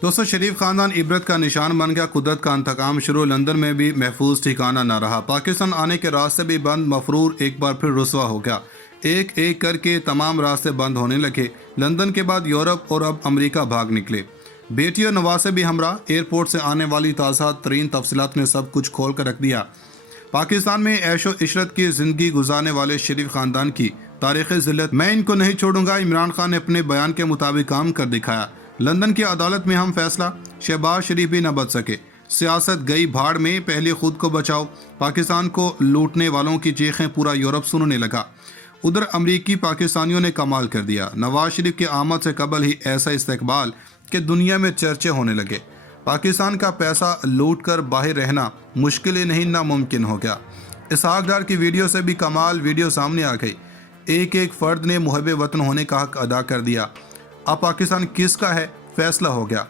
दोस्तों, शरीफ खानदान इबरत का निशान बन गया। कुदरत का इंतकाम शुरू। लंदन में भी महफूज ठिकाना न रहा। पाकिस्तान आने के रास्ते भी बंद। मफरूर एक बार फिर रुसवा हो गया। एक एक करके तमाम रास्ते बंद होने लगे। लंदन के बाद यूरोप और अब अमेरिका भाग निकले। बेटी और नवासे भी हमरा। एयरपोर्ट से आने वाली ताज़ा तरीन तफसीलात ने सब कुछ खोल कर रख दिया। पाकिस्तान में ऐशो इशरत की जिंदगी गुजारने वाले शरीफ खानदान की तारीख जिल्लत मैं इनको नहीं छोड़ूंगा। इमरान खान ने अपने बयान के मुताबिक काम कर दिखाया। लंदन की अदालत में हम फैसला। शहबाज शरीफ भी न बच सके। सियासत गई भाड़ में, पहले खुद को बचाओ। पाकिस्तान को लूटने वालों की चीखें पूरा यूरोप सुनने लगा। उधर अमरीकी पाकिस्तानियों ने कमाल कर दिया। नवाज शरीफ की आमद से कबल ही ऐसा इस्तकबाल कि दुनिया में चर्चे होने लगे। पाकिस्तान का पैसा लूट कर बाहर रहना मुश्किल ही नहीं नामुमकिन हो गया। इसहाक डार की वीडियो से भी कमाल वीडियो सामने आ गई। एक एक फर्द ने मुहब्बे वतन होने का हक अदा कर दिया। अब पाकिस्तान किसका है, फैसला हो गया।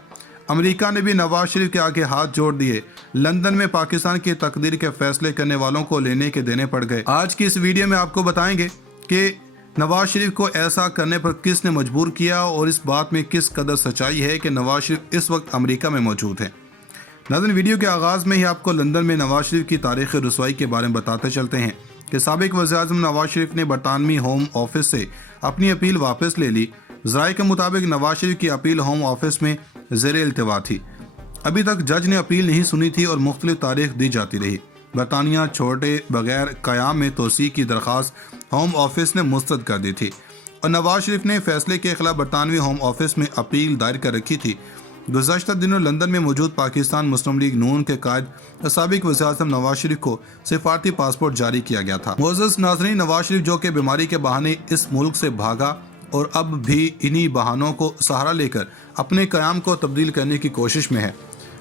अमेरिका ने भी नवाज शरीफ के आगे हाथ जोड़ दिए। लंदन में पाकिस्तान की तकदीर के फैसले करने वालों को लेने के देने पड़ गए। आज की इस वीडियो में आपको बताएंगे कि नवाज शरीफ को ऐसा करने पर किसने मजबूर किया और इस बात में किस कदर सच्चाई है कि नवाज शरीफ इस वक्त अमेरिका में मौजूद है। नाज़रीन, वीडियो के आगाज़ में ही आपको लंदन में नवाज शरीफ की तारीख़ रुसवाई के बारे में बताते चलते हैं कि साबिक वज़ीर-ए-आज़म नवाज शरीफ ने बरतानवी होम ऑफिस से अपनी अपील वापस ले ली। ज़राए के मुताबिक नवाज शरीफ की अपील होम ऑफिस में ज़ेरे इल्तिवा थी। अभी तक जज ने अपील नहीं सुनी थी और मुख्तलिफ तारीख दी जाती रही। बरतानिया छोड़े बगैर क़याम में तोसी की दरख्वास्त होम ऑफिस ने मुस्तरद कर दी थी और नवाज शरीफ ने फैसले के खिलाफ बरतानवी होम ऑफिस में अपील दायर कर रखी थी। गुज़श्ता दिनों लंदन में मौजूद पाकिस्तान मुस्लिम लीग नून के कायद साबिक वज़ीर-ए-आज़म नवाज शरीफ को सिफारती पासपोर्ट जारी किया गया था। मोअज़्ज़ज़ नाज़रीन, नवाज शरीफ जो कि बीमारी के बहाने इस मुल्क से भागा और अब भी इन्हीं बहानों को सहारा लेकर अपने क़याम को तब्दील करने की कोशिश में है।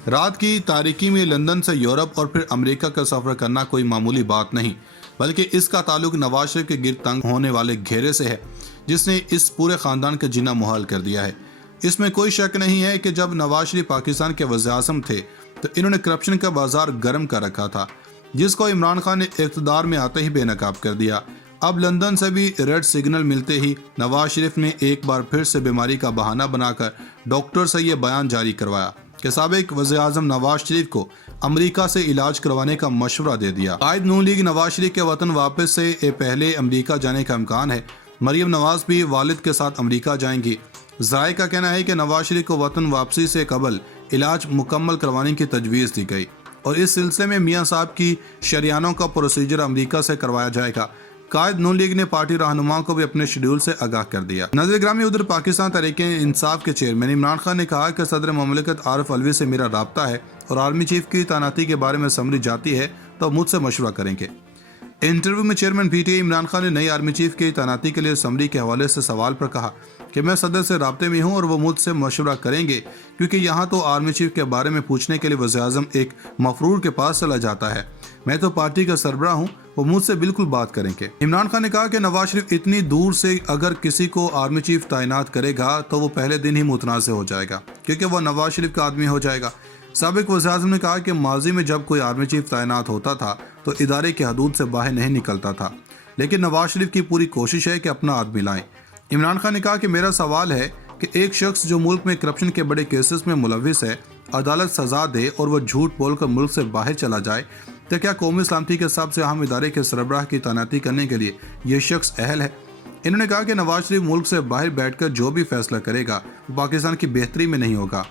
रात की तारीकी में लंदन से यूरोप और फिर अमेरिका का सफ़र करना कोई मामूली बात नहीं, बल्कि इसका ताल्लुक नवाज शरीफ के गिर्द तंग होने वाले घेरे से है जिसने इस पूरे ख़ानदान का जीना मुहाल कर दिया है। इसमें कोई शक नहीं है कि जब नवाज शरीफ पाकिस्तान के वज़ीर-ए-आज़म थे तो इन्होंने करप्शन का बाजार गर्म कर रखा था, जिसको इमरान खान ने इक़्तिदार में आते ही बेनकाब कर दिया। अब लंदन से भी रेड सिग्नल मिलते ही नवाज शरीफ ने एक बार फिर से बीमारी का बहाना बनाकर डॉक्टर से ये बयान जारी करवाया कि साबिक वज़ीर-ए-आज़म नवाज शरीफ को अमेरिका से इलाज करवाने का मशवरा दे दिया। कायद नून लीग नवाज शरीफ के वतन वापस से पहले अमेरिका जाने का इम्कान है। मरियम नवाज भी वालिद के साथ अमेरिका जाएंगी। ज़राए का कहना है कि नवाज शरीफ को वतन वापसी से कबल इलाज मुकम्मल करवाने की तजवीज़ दी गई और इस सिलसिले में मियाँ साहब की शरियानों का प्रोसीजर अमेरिका से करवाया जाएगा। कायद नून लीग ने पार्टी रहनुमाओं को भी अपने शेड्यूल से आगाह कर दिया। नज़र ग्रामी, उधर पाकिस्तान तहरीक-ए-इंसाफ के चेयरमैन इमरान खान ने कहा कि सदर ममलिकत आरिफ अलवी से मेरा राब्ता है और आर्मी चीफ की तैनाती के बारे में समरी जाती है तो मुझसे मशवरा करेंगे। इंटरव्यू में चेयरमैन पीटीआई इमरान खान ने नई आर्मी चीफ की तैनाती के लिए समरी के हवाले से सवाल पर कहा कि मैं सदर से राब्ते में हूं और वो मुझसे मशवरा करेंगे, क्योंकि यहाँ तो आर्मी चीफ के बारे में पूछने के लिए वज़ीर-ए-आज़म एक मफरूर के पास चला जाता है। मैं तो पार्टी का सरबराह हूँ, वो मुझसे बिल्कुल बात करेंगे। इमरान खान ने कहा कि नवाज शरीफ इतनी दूर से अगर किसी को आर्मी चीफ तैनात करेगा तो वो पहले दिन ही मुतनाज़ हो जाएगा, क्योंकि वह नवाज शरीफ का आदमी हो जाएगा। साबिक वज़ीर-ए-आज़म ने कहा कि माजी में जब कोई आर्मी चीफ तैनात होता था तो इदारे की हदूद से बाहर नहीं निकलता था, लेकिन नवाज शरीफ की पूरी कोशिश है कि अपना आदमी लाएं। इमरान खान ने कहा कि मेरा सवाल है कि एक शख्स जो मुल्क में करप्शन के बड़े केसेस में मुलविस है, अदालत सजा दे और वह झूठ बोलकर मुल्क से बाहर चला जाए, तो क्या कौमी सलामती के हिसाब से अहम इदारे के सरबराह की तैनाती करने के लिए ये शख्स अहल है? इन्होंने कहा कि नवाज शरीफ मुल्क से बाहर बैठकर जो भी फैसला करेगा वो पाकिस्तान की बेहतरी में नहीं होगा।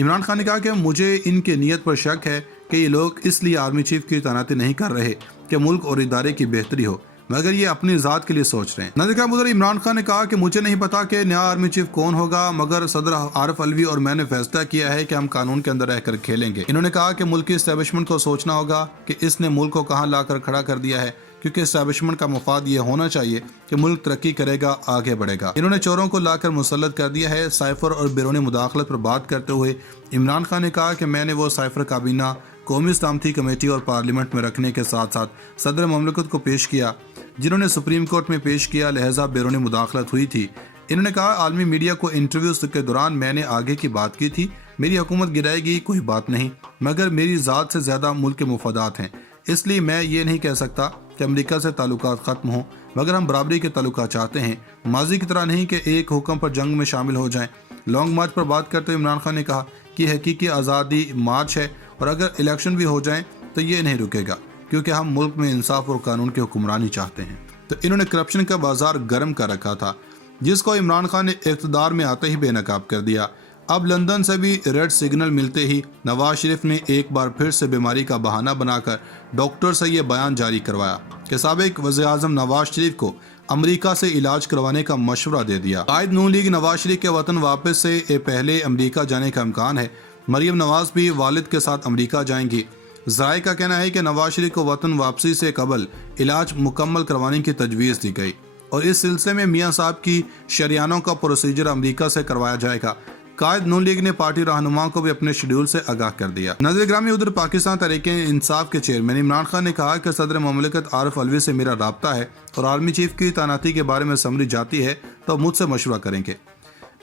इमरान खान ने कहा कि मुझे इनके नीयत पर शक है कि ये लोग इसलिए आर्मी चीफ की तैनाती नहीं कर रहे कि मुल्क और इदारे की बेहतरी हो, मगर ये अपनी ज़ात के लिए सोच रहे हैं। नज़र उधर इमरान खान ने कहा कि मुझे नहीं पता कि नया आर्मी चीफ कौन होगा, मगर सदर आरिफ अलवी और मैंने फैसला किया है कि हम कानून के अंदर रहकर खेलेंगे। इन्होंने कहा कि मुल्क की इस्टेब्लिशमेंट को सोचना होगा कि इसने मुल्क को कहाँ लाकर खड़ा कर दिया है, क्योंकि इस्टेब्लिशमेंट का मफाद ये होना चाहिए कि मुल्क तरक्की करेगा, आगे बढ़ेगा। इन्होंने चोरों को लाकर मुसल्लत कर दिया है। साइफर और बैरूनी मुदाखलत पर बात करते हुए इमरान खान ने कहा कि मैंने वो साइफर काबीना कौमी सलामती कमेटी और पार्लियामेंट में रखने के साथ साथ सदर ममलिकत को पेश किया, जिन्होंने सुप्रीम कोर्ट में पेश किया, लिहाजा बैरूनी मुदाखलत हुई थी। इन्होंने कहा आलमी मीडिया को इंटरव्यूज के दौरान मैंने आगे की बात की थी, मेरी हुकूमत गिराएगी कोई बात नहीं, मगर मेरी ज़ात से ज़्यादा मुल्क के मुफादात हैं, इसलिए मैं ये नहीं कह सकता कि अमेरिका से ताल्लुकात ख़त्म हों, मगर हम बराबरी के ताल्लुकात चाहते हैं, माजी की तरह नहीं कि एक हुक्म पर जंग में शामिल हो जाएं। लॉन्ग मार्च पर बात करते हुए इमरान खान ने कहा کہ حقیقی آزادی مارچ ہے اور اگر الیکشن بھی ہو جائیں تو یہ نہیں رکے گا کیونکہ ہم ملک میں انصاف اور قانون کی حکمرانی چاہتے ہیں۔ تو انہوں نے کرپشن کا بازار گرم کر رکھا تھا جس کو عمران خان نے اقتدار میں آتے ہی بے نقاب کر دیا۔ اب لندن سے بھی ریڈ سگنل ملتے ہی نواز شریف نے ایک بار پھر سے بیماری کا بہانہ بنا کر ڈاکٹر سے یہ بیان جاری کروایا کہ سابق وزیر اعظم نواز شریف کو امریکہ سے علاج کروانے کا مشورہ دے دیا۔ قائد نون لیگ نواز شریف کے وطن واپس سے پہلے امریکہ جانے کا امکان ہے۔ مریم نواز بھی والد کے ساتھ امریکہ جائیں گی۔ ذرائع کا کہنا ہے کہ نواز شریف کو وطن واپسی سے قبل علاج مکمل کروانے کی تجویز دی گئی اور اس سلسلے میں میاں صاحب کی شریانوں کا پروسیجر امریکہ سے کروایا جائے گا۔ قائد نون لیگ نے پارٹی رہنماؤں کو بھی اپنے شیڈول سے آگاہ کر دیا۔ ناظرین گرامی، ادھر پاکستان تحریک انصاف کے چیئرمین عمران خان نے کہا کہ صدر مملکت عارف علوی سے میرا رابطہ ہے اور آرمی چیف کی تعیناتی کے بارے میں سمری جاتی ہے تو مجھ سے مشورہ کریں گے۔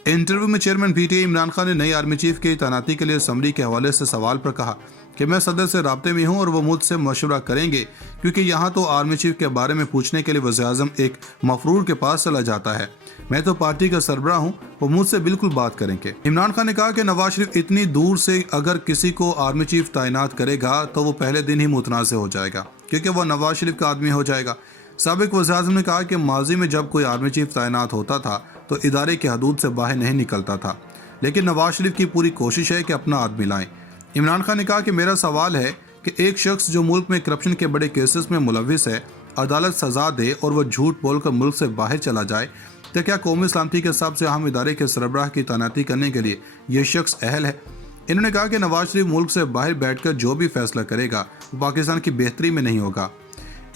انٹرویو میں chairman P T I Imran Khan نے نئی آرمی چیف کی تعیناتی کے لیے سمری کے حوالے سے سوال پر کہا کہ میں صدر سے رابطے میں ہوں اور وہ مجھ سے مشورہ کریں گے کیونکہ یہاں تو آرمی چیف کے بارے میں پوچھنے کے لیے وزیر اعظم ایک مفرور کے پاس چلا جاتا ہے، میں تو پارٹی کا سربراہ ہوں، وہ مجھ سے بالکل بات کریں گے۔ عمران خان نے کہا کہ نواز شریف اتنی دور سے اگر کسی کو آرمی چیف تعینات کرے گا تو وہ پہلے دن ہی متنازع ہو جائے گا کیونکہ وہ نواز شریف کا آدمی ہو جائے گا۔ سابق وزیر اعظم نے کہا کہ ماضی میں جب کوئی آرمی چیف تعینات ہوتا تھا تو ادارے کی حدود سے باہر نہیں نکلتا تھا، لیکن نواز شریف کی پوری کوشش ہے کہ اپنا آدمی لائیں۔ عمران خان نے کہا کہ میرا سوال ہے کہ ایک شخص جو ملک میں کرپشن کے بڑے کیسز میں ملوث ہے، عدالت سزا دے اور وہ جھوٹ بول کر ملک سے باہر چلا جائے تو کیا قومی سلامتی کے حساب سے اہم ادارے کے سربراہ کی تعیناتی کرنے کے لیے یہ شخص اہل ہے؟ انہوں نے کہا کہ نواز شریف ملک سے باہر بیٹھ کر جو بھی فیصلہ کرے گا وہ پاکستان کی بہتری میں نہیں ہوگا۔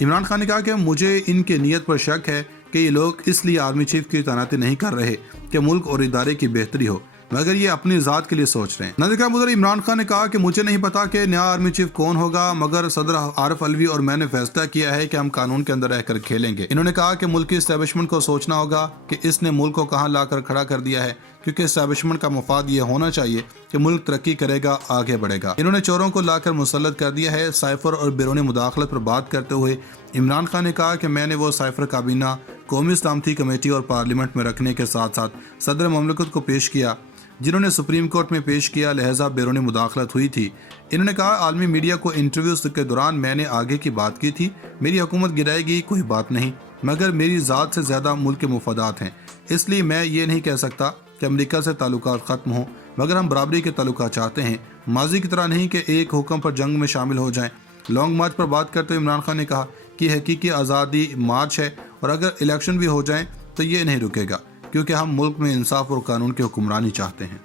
عمران خان نے کہا کہ مجھے ان کی نیت پر شک ہے کہ یہ لوگ اس لیے آرمی چیف کی تعیناتی نہیں کر رہے کہ ملک اور ادارے کی بہتری ہو، مگر یہ اپنی ذات کے لیے سوچ رہے ہیں۔ ناظرین کرام، ادھر عمران خان نے کہا کہ مجھے نہیں پتا کہ نیا آرمی چیف کون ہوگا، مگر صدر عارف علوی اور میں نے فیصلہ کیا ہے کہ ہم قانون کے اندر رہ کر کھیلیں گے۔ انہوں نے کہا کہ ملکی اسٹیبلشمنٹ کو سوچنا ہوگا کہ اس نے ملک کو کہاں لا کر کھڑا کر دیا ہے، کیونکہ اسٹیبلشمنٹ کا مفاد یہ ہونا چاہیے کہ ملک ترقی کرے گا، آگے بڑھے گا۔ انہوں نے چوروں کو لا کر مسلط کر دیا ہے۔ سائفر اور بیرونی مداخلت پر بات کرتے ہوئے عمران خان نے کہا کہ میں نے وہ سائفر کابینہ قومی سلامتی کمیٹی اور پارلیمنٹ میں رکھنے کے ساتھ ساتھ صدر مملکت کو پیش کیا جنہوں نے سپریم کورٹ میں پیش کیا، لہذا بیرونی مداخلت ہوئی تھی۔ انہوں نے کہا عالمی میڈیا کو انٹرویوز کے دوران میں نے آگے کی بات کی تھی، میری حکومت گرائے گی کوئی بات نہیں، مگر میری ذات سے زیادہ ملک کے مفادات ہیں، اس لیے میں یہ نہیں کہہ سکتا کہ امریکہ سے تعلقات ختم ہوں، مگر ہم برابری کے تعلقات چاہتے ہیں، ماضی کی طرح نہیں کہ ایک حکم پر جنگ میں شامل ہو جائیں۔ لانگ مارچ پر بات کرتے ہوئے عمران خان نے کہا کہ حقیقی آزادی مارچ ہے اور اگر الیکشن بھی ہو جائیں تو یہ نہیں رکے گا کیونکہ ہم ملک میں انصاف اور قانون کی حکمرانی چاہتے ہیں۔